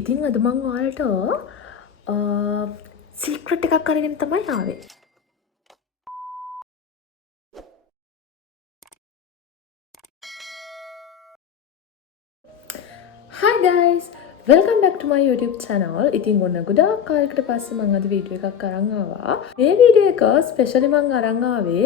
ඉතින් අද මං ඔයාලට සීක්‍රට් එකක් අරගෙන තමයි ආවේ. Hi guys! Welcome back to my YouTube channel. ඉතින් ඔන්න ගොඩාක් කාලයකට පස්සේ මම අද වීඩියෝ එකක් අරන් ආවා. මේ වීඩියෝ එක ස්පෙෂලි මම අරන් ආවේ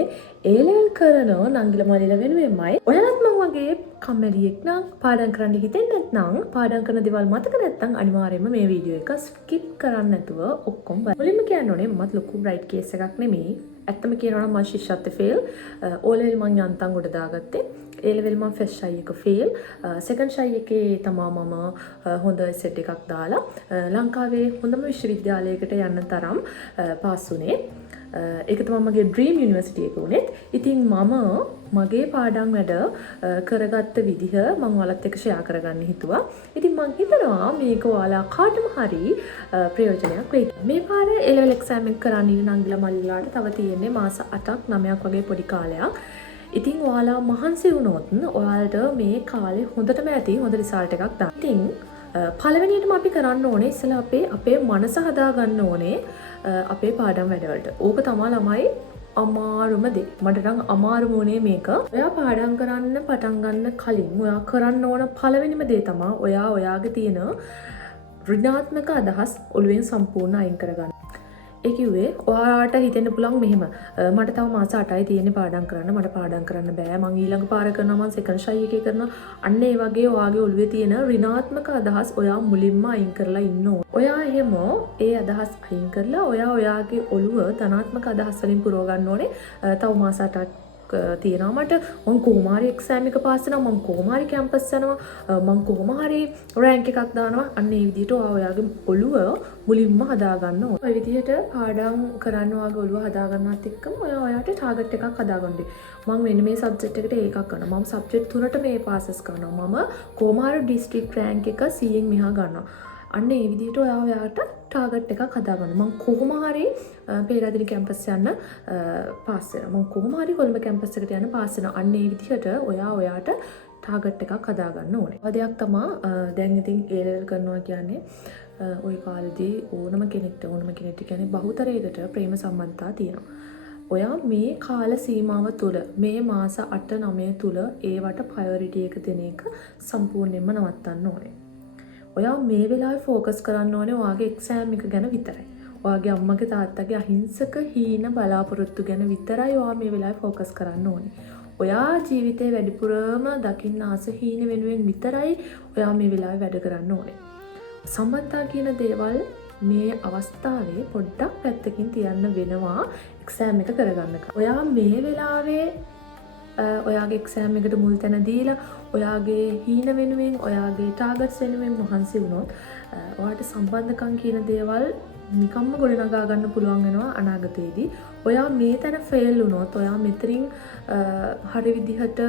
A level කරන නංගිල මල්ලිලා වෙනුවෙන්මයි. ඔයාලත් මම වගේ කම්මැලියෙක් නම් පාඩම් කරන්න හිතෙන්නේ නැත්නම් පාඩම් කරන දේවල් මතක නැත්නම් අනිවාර්යයෙන්ම මේ වීඩියෝ එක ස්කිප් කරන්න නැතුව ඔක්කොම බලන්න. මුලින්ම කියන්න ඕනේ මමත් ලොකු බ්‍රයිට් කේස් එකක් නෙමෙයි. ඇත්තම කියනවා නම් මම ශිෂ්‍යත්ව ෆේල්. O level මං යන්තම් උඩ දාගත්තේ. A level මම ෆස්ට් ෂයි එක ෆේල්. සෙකන්ඩ් ෂයි එකේ තමා මම හොඳ සෙට් එකක් දාලා ලංකාවේ හොඳම විශ්වවිද්‍යාලයකට යන්න තරම් පාස් වුණේ. ඒක තමයි මගේ ඩ්‍රීම් යුනිවර්සිටි එක උනේත්. ඉතින් මම මගේ පාඩම් වැඩ කරගත්ත විදිහ මම ඔයාලත් එක්ක ෂෙයා කරගන්න හිතුවා. ඉතින් මම හිතනවා මේක ඔයාලා කාටම හරි ප්‍රයෝජනයක් වෙයි. මේ පාර A level exam එක කරන්න ඉන්න නංගිලා මල්ලිලාට තව තියෙන්නේ මාස 8ක් 9ක් වගේ පොඩි කාලයක්. ඉතින් ඔයාලා මහන්සි වුණොත් ඔයාලට මේ කාලේ හොඳටම ඇති හොඳ රිසල්ට් එකක් දාන්න. ඉතින් පළවෙනියටම අපි කරන්න ඕනේ ඉස්සෙල්ලා අපේ මනස හදාගන්න ඕනේ අපේ පාඩම් වැඩවලට. ඕක තමයි ළමයි අමාරුම දේ. මට නම් අමාරුම වුණේ මේක. ඔයා පාඩම් කරන්න පටන් ගන්න කලින් ඔයා කරන්න ඕන පළවෙනිම දේ තමයි ඔයාගේ තියෙන ඍණාත්මක අදහස් ඔළුවෙන් සම්පූර්ණ අයින් කරගන්න. ඒ කිව්වේ ඔයාලට හිතෙන්න පුළුවන් මෙහෙම මට තව මාස 8යි තියෙන්නේ පාඩම් කරන්න මට පාඩම් කරන්න බෑ මං ඊළඟ පාර කරනවා මං සෙකන්ඩ් ෂයි එකේ කරනවා අන්න ඒ වගේ ඔයාගේ ඔළුවේ තියෙන ඍණාත්මක අදහස් ඔයා මුලින්ම අයින් කරලා ඉන්න ඕන. ඔයා එහෙම ඒ අදහස් අයින් කරලා ඔයාගේ ඔළුව ධනාත්මක අදහස් වලින් පුරව ගන්න ඕනේ. තව මාස 8ක් තියෙනවා මට මං කොහොම හරි එක්සෑම් එක පාස් වෙනවා මං කොහොම හරි කැම්පස් යනවා මං කොහොම හරි රෑන්ක් එකක් දානවා අන්න ඒ විදිහට ඔයාගේ ඔළුව මුලින්ම හදා ගන්න ඕනේ. ඔය විදිහට පාඩම් කරන්න ඔයාගේ ඔළුව හදා ගන්නත් එක්කම ඔයාට ටාගට් එකක් හදා ගන්න ඕනේ. මං මෙන්න මේ සබ්ජෙක්ට් එකට ඒකක් කරනවා. මම සබ්ජෙක්ට් 3ට මේ පාසස් කරනවා. මම කොහොම හරි ඩිස්ට්‍රික්ට් රෑන්ක් එක 100න් මෙහා ගන්නවා. අන්න ඒ විදිහට ඔයාට ටාගට් එකක් හදාගන්න. මම කොහොම හරි පේරාදෙණි කැම්පස් යන්න පාස් වෙනවා. මම කොහොම හරි කොළඹ කැම්පස් එකට යන්න පාස් වෙනවා. අන්න ඒ විදිහට ඔයාට ටාගට් එකක් හදාගන්න ඕනේ. ඔය දෙයක් තමයි දැන් ඉතින් A level කරනවා කියන්නේ ওই කාලේදී ඕනම කෙනෙක්ට කියන්නේ බහුතරයකට ප්‍රේම සම්බන්ධතා තියෙනවා. ඔයා මේ කාල සීමාව තුළ මේ මාස 8-9 තුළ ඒවට ප්‍රයොරිටි එක දෙන එක සම්පූර්ණයෙන්ම නවත්තන්න ඕනේ. ඔයා මේ වෙලාවේ ફોකස් කරන්න ඕනේ ඔයාගේ එක්සෑම් එක ගැන විතරයි. ඔයාගේ අම්මගේ තාත්තගේ අහිංසක හීන බලාපොරොත්තු ගැන විතරයි ඔයා මේ වෙලාවේ ફોකස් කරන්න ඕනේ. ඔයා ජීවිතේ වැඩිපුරම දකින්න ආස හීන වෙනුවෙන් විතරයි ඔයා මේ වෙලාවේ වැඩ කරන්න ඕනේ. සම්බන්ධතා කියන දේවල් මේ අවස්ථාවේ පොඩ්ඩක් පැත්තකින් තියන්න වෙනවා එක්සෑම් එක කරගන්න. ඔයා මේ වෙලාවේ ඔයාගේ එක්සෑම් එකට මුල් තැන දීලා ඔයාගේ හීන වෙනුවෙන් ඔයාගේ ටාගට්ස් වෙනුවෙන් මහන්සි වුණොත් ඔයාට සම්බන්ධකම් කියන දේවල් නිකම්ම ගොඩනගා ගන්න පුළුවන් වෙනවා අනාගතයේදී. ඔයා මේ තැන ෆේල් වුණොත් ඔයා මෙතරින් හරි විදිහට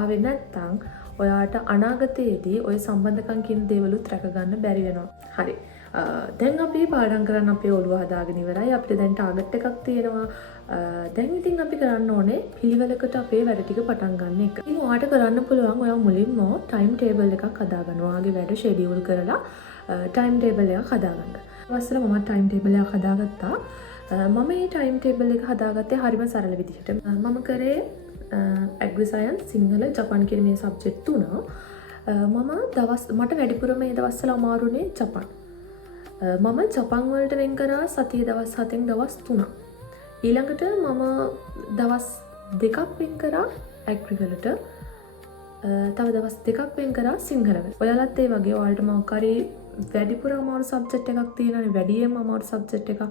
ආවේ නැත්තම් ඔයාට අනාගතයේදී ඔය සම්බන්ධකම් කියන දේවලුත් රැක ගන්න බැරි වෙනවා. හරි. දැන් අපි පාඩම් කරන්න අපේ ඔළුව හදාගෙන ඉවරයි. අපිට දැන් ටාගට් එකක් තියෙනවා. දැන් ඉතින් අපි කරන්න ඕනේ පිළිවෙලකට අපේ වැඩ ටික පටන් ගන්න එක. ඉතින් ඔයාට කරන්න පුළුවන් ඔයා මුලින්ම ටයිම් ටේබල් එකක් හදාගන්න. ඔයාගේ වැඩ ෂෙඩියුල් කරලා ටයිම් ටේබල් එකක් හදාගන්න. ඊවස්සර මම ටයිම් ටේබල් එකක් හදාගත්තා. මම මේ ටයිම් ටේබල් එක හදාගත්තේ හරිම සරල විදිහට. මම කරේ ඇග්‍රි සයන්ස් සිංහල ජපන් කියන මේ සබ්ජෙක්ට් තුන. මට වැඩිපුර මේ දවස්වල අමාරුනේ ජපන්. මම ජපන් වලට වෙන් කරා සතිය දවස් 7න් දවස් 3ක්. ඊළඟට මම දවස් 2ක් වෙන් කරා ඇග්‍රි වලට. තව දවස් 2ක් වෙන් කරා සිංහල වලට. ඔයාලත් ඒ වගේ ඔයාලට මොකක් හරි වැඩිපුර අමාරු සබ්ජෙක්ට් එකක් තියෙනවානේ වැඩියෙන්ම අමාරු සබ්ජෙක්ට් එකක්.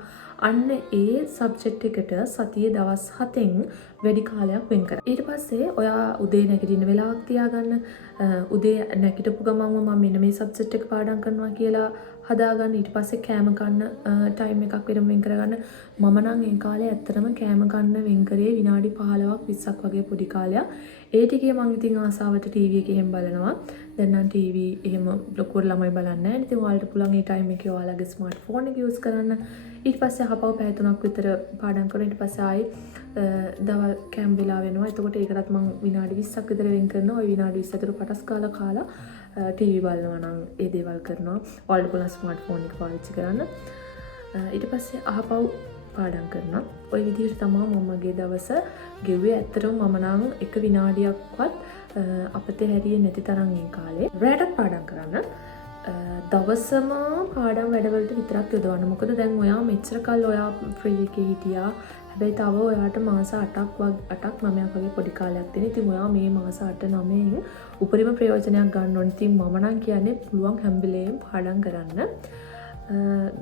අන්න ඒ සබ්ජෙක්ට් එකට සතියේ දවස් 7න් වැඩි කාලයක් වෙන් කරා. ඊට පස්සේ ඔයා උදේ නැගිටින්න වෙලාවක් තියාගන්න. උදේ නැගිටපු ගමන්ම මම මෙන්න මේ සබ්ජෙක්ට් එක පාඩම් කරනවා කියලා හදාගන්න. ඊට පස්සේ කෑම කන්න ටයිම් එකක් වෙන් කරගන්න. මම නම් ඒ කාලේ ඇත්තටම කෑම කන්න වෙන් කරේ විනාඩි 15ක් 20ක් වගේ පොඩි කාලයක්. ඒ ටිකේ මම ඉතින් ආසාවට ටීවී එකේ එහෙම බලනවා. දැන් නම් ටීවී එහෙම ලොකුවට ළමයි බලන්නේ නැහැ. ඉතින් ඔයාලට පුළුවන් ඒ ටයිම් එකේ ඔයාලගේ ස්මාර්ට් ෆෝන් එක යූස් කරන්න. ඊට පස්සේ අහපව පැය 3ක් විතර පාඩම් කරලා ඊට පස්සේ ආයේ දවල් කෑම වෙලා වෙනවා. එතකොට ඒකටත් මම විනාඩි 20ක් විතර වෙන් කරනවා. ওই විනාඩි 20 අතර පටස් කාලා ටීවී බලනවා නම් ඒ දේවල් කරනවා. ඔයාලට පුළුවන් ස්මාර්ට් ෆෝන් එක පාවිච්චි කරන්න. ඊට පස්සේ අහපව් පාඩම් කරනවා. ওই විදිහට තමයි මම මගේ දවස ගෙව්වේ. ඇත්තටම මම නම් එක විනාඩියක්වත් අපතේ හැරියේ නැති තරම් ඒ කාලේ. රැටත් පාඩම් කරන්න. දවසම පාඩම් වැඩවලට විතරක් යොදවන්න. මොකද දැන් ඔයා මෙච්චර කල් ඔයා ෆ්‍රී එකේ හිටියා. හැබැයි තව ඔයාට මාස 8ක් 9ක් වගේ පොඩි කාලයක් තියෙන. ඉතින් ඔයා මේ මාස 8 9න් උපරිම ප්‍රයෝජනයක් ගන්න ඕනේ. ඉතින් මම නම් කියන්නේ පුළුවන් හැම වෙලේම පාඩම් කරන්න.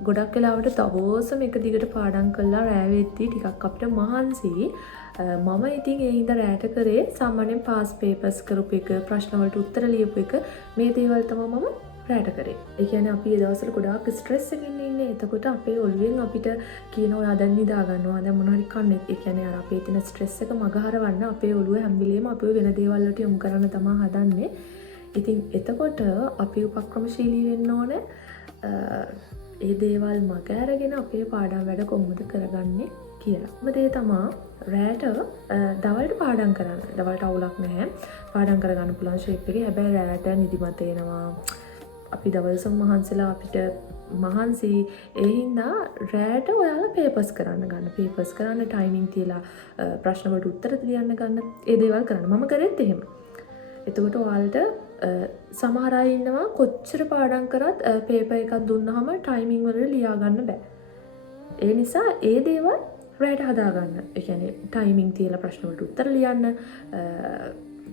ගොඩක් වෙලාවට දවසම එක දිගට පාඩම් කළා රෑ වෙද්දී ටිකක් අපිට මහන්සි. මම ඉතින් ඒ හින්දා රෑට කරේ සාමාන්‍යයෙන් පාස් පේපර්ස් කරපු එක, ප්‍රශ්න වලට උත්තර ලියපු එක, මේ දේවල් තමයි මම රෑට කරේ. ඒ කියන්නේ අපි ඒ දවස්වල ගොඩාක් ස්ට්‍රෙස් එකකින් ඉන්නේ. එතකොට අපේ ඔළුවෙන් අපිට කියන ඔයා දැන් නිදා ගන්නවා, දැන් මොනවා හරි කන්නේ. ඒ කියන්නේ අර අපේ තියෙන ස්ට්‍රෙස් එක මගහරවන්න අපේ ඔළුව හැම වෙලේම අපිව වෙන දේවල් වලට යොමු කරන්න තමයි හදන්නේ. ඉතින් එතකොට අපි උපක්‍රමශීලී වෙන්න ඕනේ. ඒ දේවල් මග අරගෙන අපේ පාඩම් වැඩ කොහොමද කරගන්නේ කියලා. මොකද තමා රෑට දවල්ට පාඩම් කරන්න. දවල්ට අවුලක් නැහැ. පාඩම් කරගන්න පුළුවන් ෂේප් එකේ. හැබැයි රෑට නිදිමත එනවා. අපි දවල්සම මහන්සිලා අපිට මහන්සි. ඒ හින්දා රෑට ඔයාලා පේපර්ස් කරන්න ගන්න. පේපර්ස් කරන්න ටයිමින් තියලා ප්‍රශ්න වලට උත්තර ලියන්න ගන්න. ඒ දේවල් කරන්න. මම කරෙත් එහෙම. එතකොට ඔයාලට සමහර අය ඉන්නවා කොච්චර පාඩම් කරත් පේපර් එකක් දුන්නාම ටයිමින් වලට ලියා ගන්න බෑ. ඒ නිසා ඒ දේවල් රෑට හදාගන්න. ඒ කියන්නේ ටයිමින් තියලා ප්‍රශ්න වලට උත්තර ලියන්න,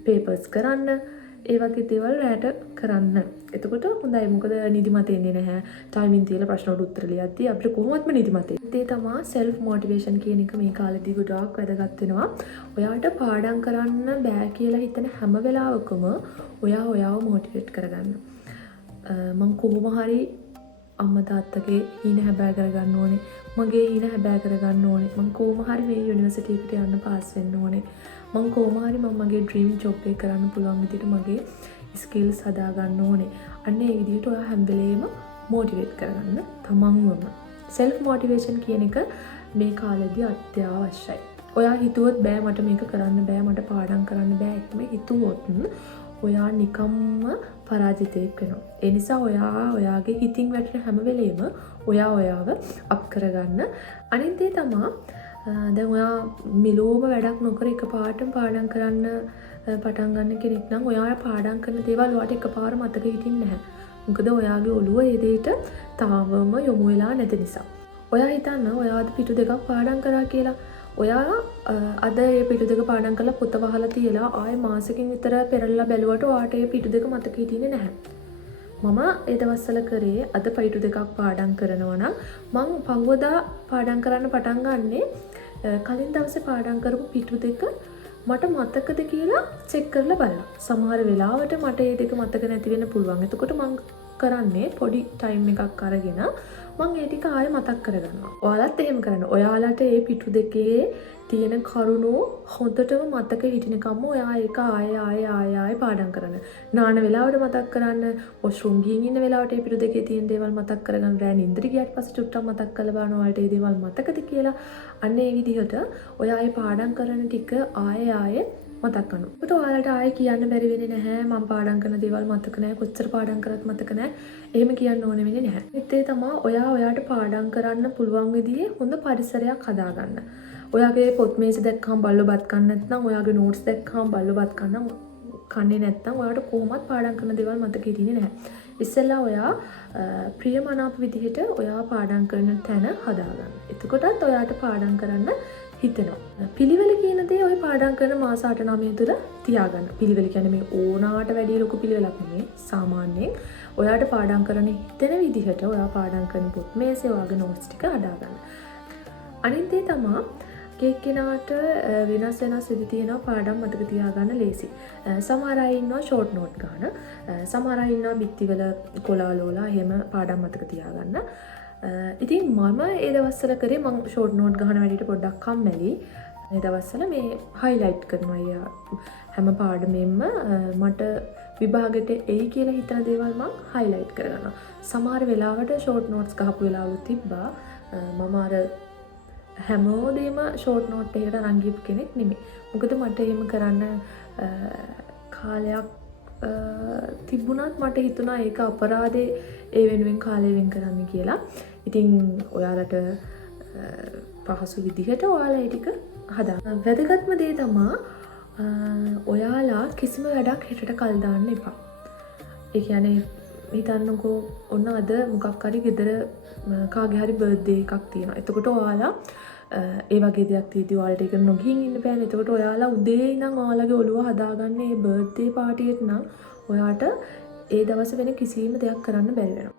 පේපර්ස් කරන්න, ඒ වගේ දේවල් රෑට කරන්න. එතකොට හොඳයි. මොකද නිදිමත එන්නේ නැහැ. ටයිමින් තියලා ප්‍රශ්න වලට උත්තර ලියද්දී අපිට කොහොමත්ම නිදිමත එන්නේ. ඒ තමයි self motivation කියන එක මේ කාලෙදී ගොඩාක් වැදගත් වෙනවා. ඔයාට පාඩම් කරන්න බෑ කියලා හිතන හැම වෙලාවකම ඔයාව මොටිවේට් කරගන්න. මම කොහොම හරි අම්මා තාත්තගේ හීන හැබෑ කරගන්න ඕනේ. මගේ හීන හැබෑ කරගන්න ඕනේ. මම කොහොම හරි මේ යුනිවර්සිටි එකට යන්න පාස් වෙන්න ඕනේ. මම කොහොම හරි මගේ ඩ්‍රීම් ජොබ් එක කරන්න පුළුවන් විදිහට මගේ ස්කිල්ස් හදා ගන්න ඕනේ. අන්න ඒ විදිහට ඔයා හැම වෙලේම මොටිවේට් කරගන්න තමන්වම. self motivation කියන එක මේ කාලෙදී අත්‍යවශ්‍යයි. ඔයා හිතුවොත් බෑ මට මේක කරන්න බෑ, මට පාඩම් කරන්න බෑ එහෙම හිතුවොත් ඔයා නිකම්ම පරාජිතයෙක් වෙනවා. ඒ නිසා ඔයාගේ හිතින් වැටෙන හැම වෙලේම ඔයාව අප් කරගන්න. අනිත් දේ තමයි දැන් ඔයා මිලෝම වැඩක් නොකර එකපාරටම පාඩම් කරන්න පටන් ගන්න කෙනෙක් නම් ඔයා පාඩම් කරන දේවල් ඔයාට එකපාර මතක හිටින්නේ නැහැ. මොකද ඔයාගේ ඔළුව ඒ දෙයට තාමම යොමු වෙලා නැති නිසා. ඔයා හිතන්න ඔයා අද පිටු දෙකක් පාඩම් කරා කියලා. ඔයා අද ඒ පිටු දෙක පාඩම් කරලා පොත වහලා තියලා ආයෙ මාසෙකින් විතර පෙරලා බැලුවට ඔයාට ඒ පිටු දෙක මතක හිටින්නේ නැහැ. මම ඒ දවස්වල කරේ අද පිටු දෙකක් පාඩම් කරනවා නම් මං පහවදා පාඩම් කරන්න පටන් ගන්නේ කලින් දවසේ පාඩම් කරපු පිටු දෙක මට මතකද කියලා චෙක් කරලා බලන්න. සමහර වෙලාවට මට ඒ දෙක මතක නැති වෙන්න පුළුවන්. එතකොට මං කරන්නේ පොඩි ටයිම් එකක් අරගෙන මං ඒ ටික ආයෙ මතක් කරගන්නවා. ඔයාලත් එහෙම කරන්න. ඔයාලට ඒ පිටු දෙකේ තියෙන කරුණු හොඳටම මතක හිටිනකම්ම ඔයා ඒක ආයෙ පාඩම් කරන්න. නාන වෙලාවට මතක් කරන්න, වොෂ්රූම් ගිහින් ඉන්න වෙලාවට ඒ පිටු දෙකේ තියෙන දේවල් මතක් කරගන්න. රෑ නින්දට ගියාට පස්සේ චුට්ටක් මතක් කරලා බලන්න ඔයාලට ඒ දේවල් මතකද කියලා. අන්න ඒ විදිහට ඔයා ඒ පාඩම් කරන ටික ආයෙ මතක් කරනවා. ඒකට ඔයාලට ආයෙ කියන්න බැරි වෙන්නේ නැහැ. මම පාඩම් කරන දේවල් මතක නැහැ. කොච්චර පාඩම් කරත් මතක නැහැ. එහෙම කියන්න ඕනේ වෙන්නේ නැහැ. ඒ තමයි ඔයාට පාඩම් කරන්න පුළුවන් විදිහේ හොඳ පරිසරයක් හදාගන්න. ඔයාගේ පොත් මේස දැක්කම බල්ලෝ බත් කන්න නැත්නම්, ඔයාගේ නෝට්ස් දැක්කම බල්ලෝ බත් කන්නේ නැත්නම් ඔයාට කොහොමත් පාඩම් කරන දේවල් මතක හිටින්නේ නැහැ. ඉස්සෙල්ලා ඔයා ප්‍රියමනාප විදිහට ඔයා පාඩම් කරන තැන හදාගන්න. එතකොටත් ඔයාට පාඩම් කරන්න හිතෙනවා. පිළිවෙල කියන දේ ඔය පාඩම් කරන මාස 8-9 තුර තියාගන්න. පිළිවෙල කියන්නේ මේ ඕනාට වැඩි ලොකු පිළිවෙලක් නෙමෙයි. සාමාන්‍යයෙන් ඔයාට පාඩම් කරන්න හිතෙන විදිහට ඔයා පාඩම් කරන පොත් මේසේ ඔයාගේ නෝට්ස් ටික හදාගන්න. අනිත් දේ තමයි කෙනෙකුට වෙනස් විදි තියෙනවා පාඩම් මතක තියාගන්න ලේසි. සමහර අය ඉන්නවා ෂෝට් නෝට් ගන්න. සමහර අය ඉන්නවා බිත්තිවල කොලාලෝලා එහෙම පාඩම් මතක තියාගන්න. ඉතින් මම ඒ දවස්වල කරේ මම ෂෝට් නෝට් ගහන වැඩිට පොඩ්ඩක් කම්මැලි. මේ දවස්වල මේ හයිලයිට් කරනවා හැම පාඩමෙන්ම මට විභාගෙට එයි කියලා හිතන දේවල් මම හයිලයිට් කරගන්නවා. සමහර වෙලාවට ෂෝට් නෝට්ස් ගහපු වෙලාවලු තිබ්බා. මම අර හැමෝදේම ෂෝට් නෝට් එකකට අරන් ගියපු කෙනෙක් නෙමෙයි. මොකද මට එහෙම කරන්න කාලයක් තිබුණත් මට හිතුණා ඒක අපරාධේ ඒ වෙනුවෙන් කාලය වෙන් කරන්න කියලා. ඉතින් ඔයාලට පහසු විදිහට ඔයාලා ඒ ටික හදා. වැදගත්ම දේ තමා ඔයාලා කිසිම වැඩක් හෙටට කල් දාන්න එපා. ඒ කියන්නේ හිතන්නකෝ ඔන්න අද මොකක් හරි ගෙදර කාගේ හරි බර්ත්ඩේ එකක් තියෙනවා. එතකොට ඔයාලා ඒ වගේ දෙයක් තියෙද්දි ඔයාලට ඒක නොගිහින් ඉන්න බෑනේ. එතකොට ඔයාලා උදේ ඉඳන් ඔයාලගේ ඔළුව හදාගන්න මේ බර්ත්ඩේ පාටියට නම් ඔයාට ඒ දවස් වෙන කිසිම දෙයක් කරන්න බැරි වෙනවා.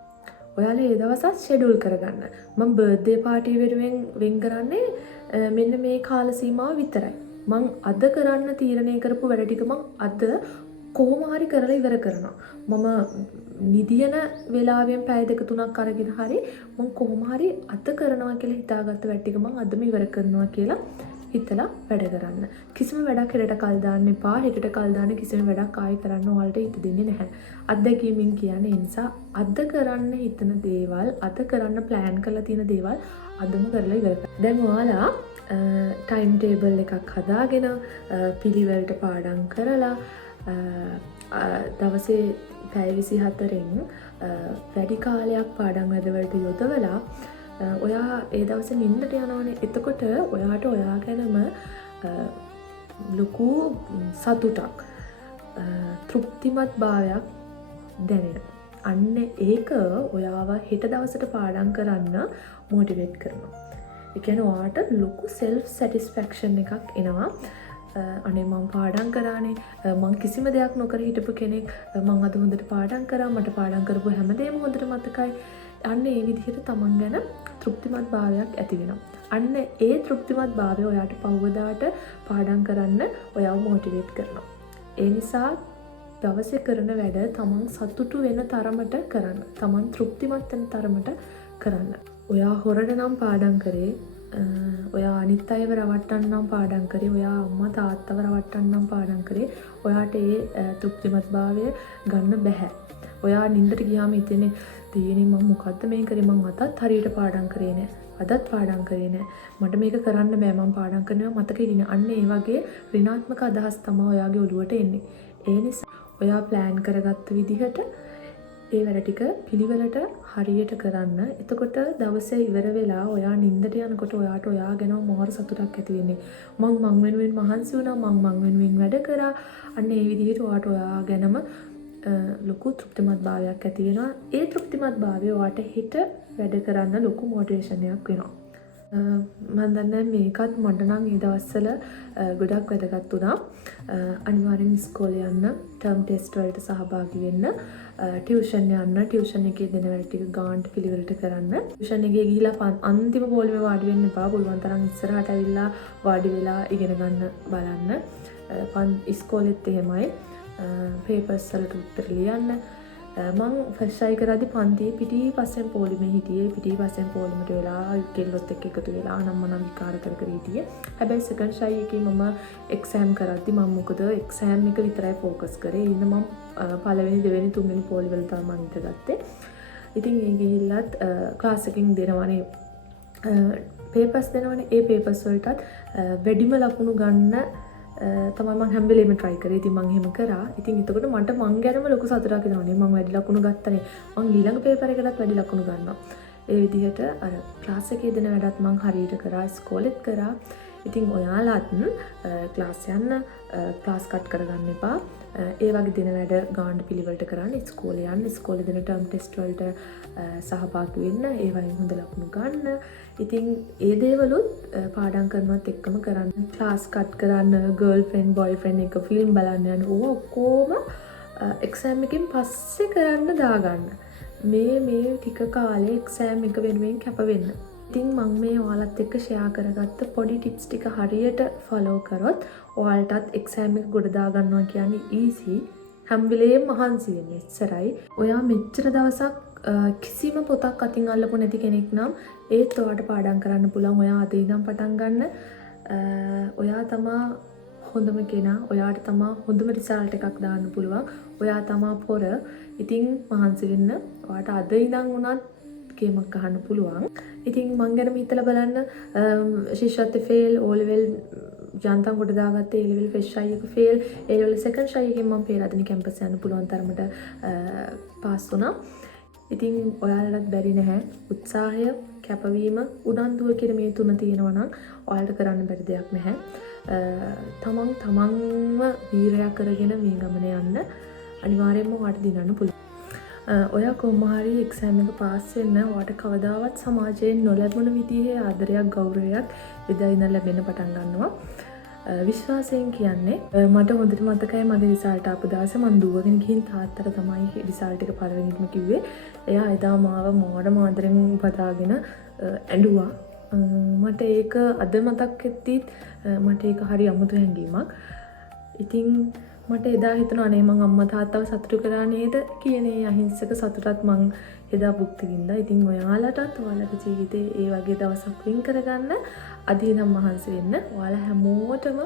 ඔයාලා ඒ දවසත් ෂෙඩියුල් කරගන්න. මම බර්ත්ඩේ පාටිය වෙනුවෙන් වෙන් කරන්නේ මෙන්න මේ කාල සීමාව විතරයි. මං අද කරන්න තීරණය කරපු වැඩ ටික මං අද කොහොම හරි කරලා ඉවර කරනවා. මම නිදියන වෙලාවෙන් පැය දෙක තුනක් අරගෙන හරි මං කොහොම හරි අද කරනවා කියලා හිතාගත්ත වැඩ ටික මං අදම ඉවර කරනවා කියලා හිතලා වැඩ කරන්න. කිසිම වැඩක් හෙටට කල් දාන්න එපා. හෙටට කල් දාන්න කිසිම වැඩක් ආයෙ කරන්න ඔයාලට හිත දෙන්නේ නැහැ. අත්දැකීමෙන් කියන්නේ ඒ නිසා අද කරන්න හිතන දේවල්, අද කරන්න ප්ලෑන් කරලා තියෙන දේවල් අදම කරලා ඉවර කරන්න. දැන් ඔයාලා ටයිම් ටේබල් එකක් හදාගෙන පිළිවෙලට පාඩම් කරලා දවසේ පැය 24න් වැඩි කාලයක් පාඩම් වැඩවලට යොදවලා ඔයා ඒ දවසේ නිින්දට යනවනේ. එතකොට ඔයාට ඔයා ගැනම ලොකු සතුටක් තෘප්තිමත් භාවයක් දැනෙනවා. අන්න ඒක ඔයාව හෙට දවසට පාඩම් කරන්න මොටිවේට් කරනවා. ඒ කියන්නේ ඔයාට ලොකු self satisfaction එකක් එනවා. අනේ මම පාඩම් කරානේ, මම කිසිම දෙයක් නොකර හිටපු කෙනෙක්, මම අද හොඳට පාඩම් කරා, මට පාඩම් කරපු හැමදේම හොඳට මතකයි. අන්න ඒ විදිහට තමන් ගැන තෘප්තිමත් භාවයක් ඇති වෙනවා. අන්න ඒ තෘප්තිමත් භාවය ඔයාට පහවදාට පාඩම් කරන්න ඔයාව මොටිවේට් කරනවා. ඒ නිසා දවසේ කරන වැඩ තමන් සතුටු වෙන තරමට කරන්න. තමන් තෘප්තිමත් වෙන තරමට කරන්න. ඔයා හොරට නම් පාඩම් කරේ, ඔයා අනිත් අයව රවට්ටන්නම් පාඩම් කරේ, ඔයා අම්මා තාත්තව රවට්ටන්නම් පාඩම් කරේ, ඔයාට ඒ තෘප්තිමත් භාවය ගන්න බැහැ. ඔයා නින්දට ගියාම හිතෙන්නේ තියෙන්නේ මම මොකද්ද මේ කරේ, මම අදත් හරියට පාඩම් කරේ නෑ, අදත් පාඩම් කරේ නෑ, මට මේක කරන්න බෑ, මම පාඩම් කරනවා මතක හිටින්නේ. අන්න ඒ වගේ ඍණාත්මක අදහස් තමයි ඔයාගේ ඔළුවට එන්නේ. ඒ නිසා ඔයා ප්ලෑන් කරගත්ත විදිහට ඒ වැඩ ටික පිළිවෙලට හරියට කරන්න. එතකොට දවසේ ඉවර වෙලා ඔයා නිින්දට යනකොට ඔයාට ඔයා ගැන මොහොර සතුටක් ඇති වෙන්නේ. මං වෙනුවෙන් මහන්සි වුණා, මං වෙනුවෙන් වැඩ කරා. අන්න ඒ විදිහට ඔයාට ඔයා ගැනම ලොකු තෘප්තිමත් භාවයක් ඇති වෙනවා. ඒ තෘප්තිමත් භාවය ඔයාට හෙට වැඩ කරන්න ලොකු මොටිවේෂන් එකක් වෙනවා. මම දන්නේ මේකත් මට නම් මේ දවස්වල ගොඩක් වැදගත් වුණා. අනිවාර්යෙන් ඉස්කෝලේ යන්න, ටර්ම් ටෙස්ට් වලට සහභාගී වෙන්න, ටියුෂන් යන්න, ටියුෂන් එකේ දෙන වැඩ ටික ගාන්ට පිළිවෙලට කරන්න. ටියුෂන් එකේ ගිහිලා අන්තිම පොලිමේ වාඩි වෙන්න එපා. පුළුවන් තරම් ඉස්සරහට ඇවිල්ලා වාඩි වෙලා ඉගෙන ගන්න බලන්න. ඉස්කෝලෙත් එහෙමයි. පේපර්ස් වලට උත්තර ලියන්න. මං ෆස්ට් ට්‍රයි කරද්දි පන්තියේ පිටිපස්සෙන් පොලිමේ හිටියේ. පිටිපස්සෙන් පොලිමට වෙලා කෙල්ලොත් එක්ක එකතු වෙලා අනම්මනම් විකාර කර කර හිටියේ. හැබැයි සෙකන්ඩ් ට්‍රයි එකේ මම එක්සෑම් කරද්දි මම මොකද එක්සෑම් එක විතරයි ફોකස් කරේ. ඉතින් මම පළවෙනි දෙවෙනි තුන්වෙනි පොලි වල තමයි මම ඉඳගත්තේ. ඉතින් ඒ ගිහිල්ලත් ක්ලාස් එකකින් දෙනවනේ පේපර්ස් දෙනවනේ. ඒ පේපර්ස් වලටත් වැඩිම ලකුණු ගන්න තමයි මම හැම වෙලේම try කරේ. ඉතින් මම එහෙම කරා. ඉතින් එතකොට මට මං ගැනම ලොකු සතුටක් එනවනේ. මම වැඩි ලකුණු ගත්තනේ. මං ඊළඟ පේපර් එකටත් වැඩි ලකුණු ගන්නවා. ඒ විදිහට අර ක්ලාස් එකේ දෙන වැඩත් මං හරියට කරා, ඉස්කෝලෙත් කරා. ඉතින් ඔයාලත් ක්ලාස් යන්න, ක්ලාස් කට් කරගන්න එපා. ඒ වගේ දෙන වැඩ ගාන්න පිළිවෙලට කරන්න. ඉස්කෝලේ යන්න, ඉස්කෝලේ දෙන ටර්ම් ටෙස්ට් වලට සහභාගී වෙන්න, ඒ වයින් හොඳ ලකුණු ගන්න. ඉතින් ඒ දේවලුත් පාඩම් කරනවත් එක්කම කරන්න. ක්ලාස් කට් කරන්න, ගර්ල්ෆ්‍රෙන්ඩ් බොයිෆ්‍රෙන්ඩ් එක ෆිල්ම් බලන්න යන ඕවා ඔක්කොම එක්සෑම් එකෙන් පස්සේ කරන්න දාගන්න. මේ ටික කාලේ එක්සෑම් එක වෙනුවෙන් කැප වෙන්න. ඉතින් මම මේ ඔයාලත් එක්ක ෂෙයා කරගත්ත පොඩි ටිප්ස් ටික හරියට ෆලෝ කරොත් ඔයාලටත් එක්සෑම් එක ගොඩ දා ගන්නවා කියන්නේ ඊසි. හැම වෙලේම මහන්සි වෙන්න ඉස්සරයි. ඔයා මෙච්චර දවසක් කිසිම පොතක් අතින් අල්ලපු නැති කෙනෙක් නම් ඒත් ඔයාට පාඩම් කරන්න පුළුවන්. ඔයා අද ඉඳන් පටන් ගන්න. ඔයා තමා හොඳම කෙනා. ඔයාට තමා හොඳම රිසල්ට් එකක් දාන්න පුළුවන්. ඔයා තමා පොර. ඉතින් මහන්සි වෙන්න. ඔයාට අද ඉඳන් උනත් ගේමක් අහන්න පුළුවන්. ඉතින් මං ගැනම හිතලා බලන්න ශිෂ්‍යත්ව ෆේල්, ඕ ලෙවල් යන්තම් කොට දාගත්තේ A level fresh shy එක fail A level second shy එකෙන් මම පේරාදෙනි කැම්පස් යන්න පුළුවන් තරමට පාස් වුණා. ඉතින් ඔයාලටත් බැරි නැහැ උත්සාහය කැපවීම උනන්දුව කියන මේ තුන තියෙනවා නම් ඔයාලට කරන්න බැරි දෙයක් නැහැ. තමන්ව වීරයක් කරගෙන මේ ගමන යන්න අනිවාර්යයෙන්ම ඔයාලට දිනන්න පුළුවන්. ඔයා කොහොම හරි එක්සෑම් එක පාස් වෙන්න ඔයාලට කවදාවත් සමාජයෙන් නොලැබුණ විදිහේ ආදරයක් ගෞරවයක් එදා ඉඳන් ලැබෙන්න පටන් ගන්නවා. විශ්වාසයෙන් කියන්නේ මට හොඳට මතකයි මගේ රිසල්ට් ආපු දවසේ මම දුවගෙන ගිහින් තාත්තට තමයි රිසල්ට් එක පළවෙනිටම කිව්වේ. එයා එදා මාව මාඩ මාදරෙන් පදාගෙන ඇඬුවා. මට ඒක අද මතක් වෙද්දිත් මට ඒක හරි අමුතු හැඟීමක්. ඉතින් මට එදා හිතුණා අනේ මං අම්මා තාත්තව සතුටු කරා නේද කියන ඒ අහිංසක සතුටත් මං එදා භුක්ති විඳා. ඉතින් ඔයාලටත් ඔයාලගේ ජීවිතේ ඒ වගේ දවසක් වෙන් කරගන්න අදිනම් මහන්සි වෙන්න. ඔයාලා හැමෝටම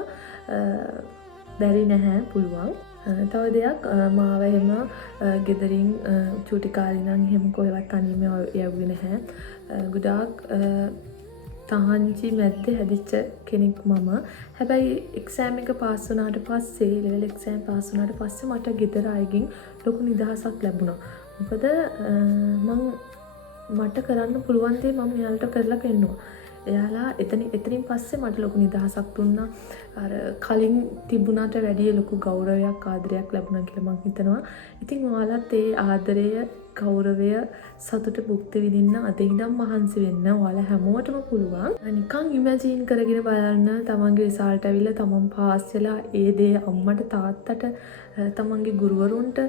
බැරි නැහැ පුළුවන්. තව දෙයක් මාව එහෙම ගෙදරින් චූටි කාලේ නම් එහෙම කොහෙවත් තනියම යවුවේ නැහැ. ගොඩාක් තහංචි මැද්දේ හැදිච්ච කෙනෙක් මම. හැබැයි එක්සෑම් එක පාස් වුණාට පස්සේ ලෙවල් එක්සෑම් පාස් වුණාට පස්සේ මට ගෙදර අයගෙන් ලොකු නිදහසක් ලැබුණා. මොකද මට කරන්න පුළුවන් දේ මම එයාලට කරලා පෙන්නුවා. එයාලා එතනින් පස්සේ මට ලොකු නිදහසක් දුන්නා. අර කලින් තිබුණාට වැඩිය ලොකු ගෞරවයක් ආදරයක් ලැබුණා කියලා මම හිතනවා. ඉතින් ඔයාලත් ඒ ආදරය ගෞරවය සතුට භුක්ති විඳින්න අද ඉඳන් මහන්සි වෙන්න ඔයාලා හැමෝටම පුළුවන්. නිකන් ඉමැජින් කරගෙන බලන්න තමන්ගේ රිසල්ට් ඇවිල්ලා තමන් පාස් වෙලා ඒ දේ අම්මට තාත්තට තමන්ගේ ගුරුවරුන්ට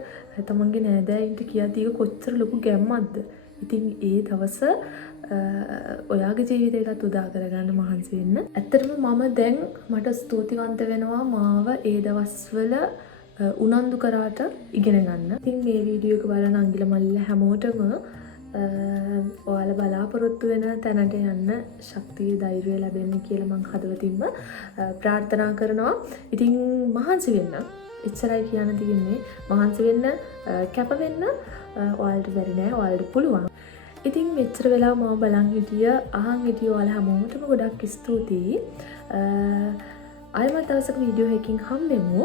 තමන්ගේ නෑදෑයින්ට කියද්දී කොච්චර ලොකු ගැම්මක්ද. ඉතින් ඒ දවස ඔයාගේ ජීවිතයටත් උදා කරගන්න මහන්සි වෙන්න. ඇත්තටම මම දැන් මට ස්තුතිවන්ත වෙනවා මාව ඒ දවස්වල උනන්දු කරාට ඉගෙන ගන්න. ඉතින් මේ වීඩියෝ එක බලන අංගිල මල්ලිලා හැමෝටම ඔයාලා බලාපොරොත්තු වෙන තැනට යන්න ශක්තිය ධෛර්යය ලැබෙන්න කියලා මම හදවතින්ම ප්‍රාර්ථනා කරනවා. ඉතින් මහන්සි වෙන්න. එච්චරයි කියන්න තියෙන්නේ. මහන්සි වෙන්න, කැප වෙන්න. ඔයාලට බැරි නෑ. ඔයාලට පුළුවන්. ඉතින් මෙච්චර වෙලා මම බලන් හිටිය අහන් හිටිය ඔයාලා හැමෝටම ගොඩක් ස්තුතියි. ආයෙත් දවසක වීඩියෝ එකකින් හම්බෙමු.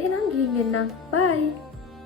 එහෙනම් ගිහින් එන්න. බයි.